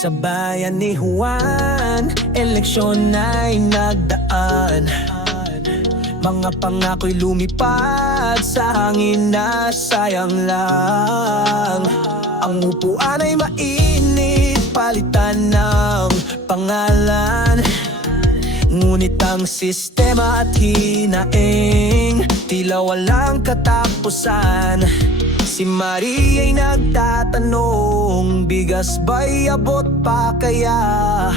Sa bayan ni Juan, eleksyon ay nagdaan. Mga pangako'y lumipad sa hangin na sayang lang. Ang upuan ay mainit, palitan ng pangalan. Ngunit ang sistema at hinaing Tila walang katapusan. Si Maria ay nagtatanong Bigas ba'y abot pa kaya?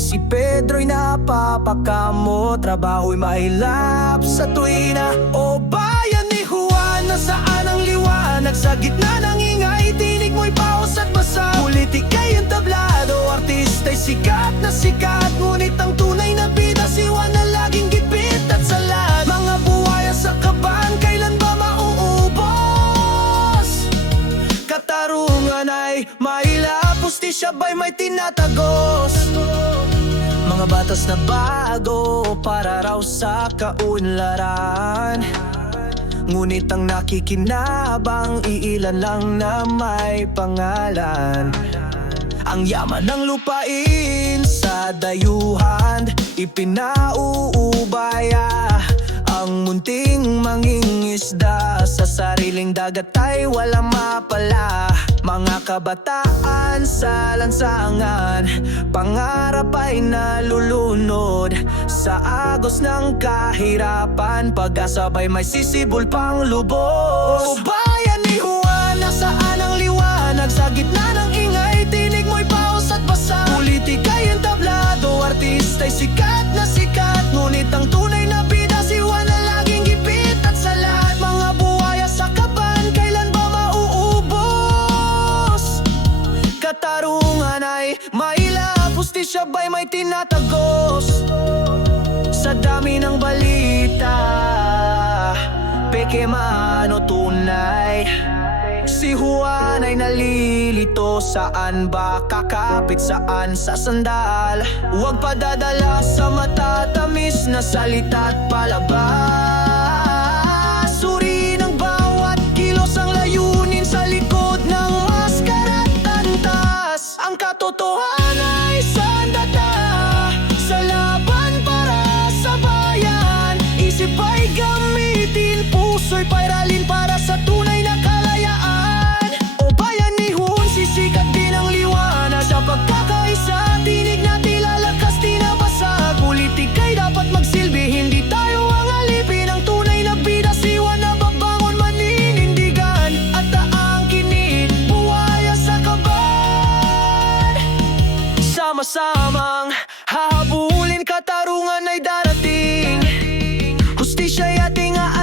Si Pedro'y napapakamo Trabaho'y mailap sa tuwina O bayan ni Juan Nasaan ang liwanag? Sa gitna ng ingay Tinig mo'y paus at basa. Politika'y entablado Artista'y sikat na sikat Ngunit mailapos Di siya ba'y may tinatagos? Mga batas na bago Para raw sa kaunlaran. Ngunit ang nakikinabang Iilan lang na may pangalan. Ang yaman ng lupain sa dayuhan Ipinauubaya Ang munting mangingisda Sa sariling dagat ay walang mapala kabataan sa lansangan. Pangarap ay nalulunod Sa agos ng kahirapan. Pag-asabay may sisibol pang lubos. O mailapos Di siya ba'y may tinatagos? Sa dami ng balita Peke man o tunay? Si Juan ay nalilito Saan ba kakapit saan sa sandal? Huwag padadala sa matatamis na salita at palabas kasamang Hahabulin katarungan ay darating. Justisya'y ating aasahan